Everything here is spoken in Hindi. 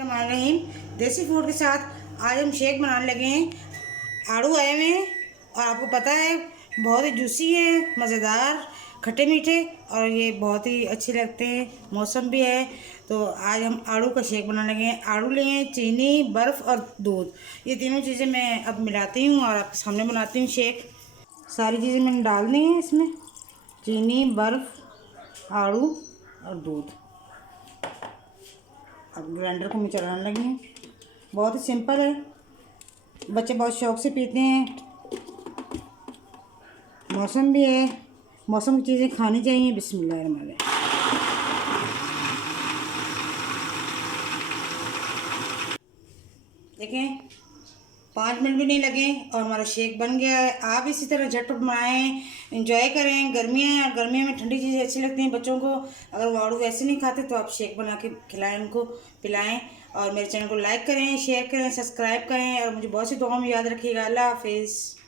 रहीम देसी फूड के साथ आज हम शेक बनाने लगे हैं। आड़ू आए हुए हैं और आपको पता है बहुत ही जूसी है, मज़ेदार, खट्टे मीठे और ये बहुत ही अच्छे लगते हैं। मौसम भी है तो आज हम आड़ू का शेक बनाने लगे हैं। आड़ू लिए हैं, चीनी, बर्फ़ और दूध, ये तीनों चीज़ें मैं अब मिलाती हूँ और आपके सामने बनाती हूँ शेक। सारी चीज़ें मैंने डाल दी हैं इसमें, चीनी, बर्फ़, आड़ू और दूध। अब ग्राइंडर को मैं चलाने लगी हूँ। बहुत ही सिंपल है, बच्चे बहुत शौक़ से पीते हैं। मौसम भी है, मौसम की चीज़ें खानी चाहिए। बिस्मिल्लाहिर्रहमानिर्रहीम। देखें 5 मिनट भी नहीं लगे और हमारा शेक बन गया है। आप इसी तरह झटपट बनाएं, इंजॉय करें। गर्मियाँ हैं और गर्मियों में ठंडी चीज़ें अच्छी लगती हैं बच्चों को। अगर वो आड़ू वैसे नहीं खाते तो आप शेक बना के खिलाएं, उनको पिलाएं। और मेरे चैनल को लाइक करें, शेयर करें, सब्सक्राइब करें और मुझे बहुत सी दुआओं में याद रखिएगा। अल्लाह हाफिज़।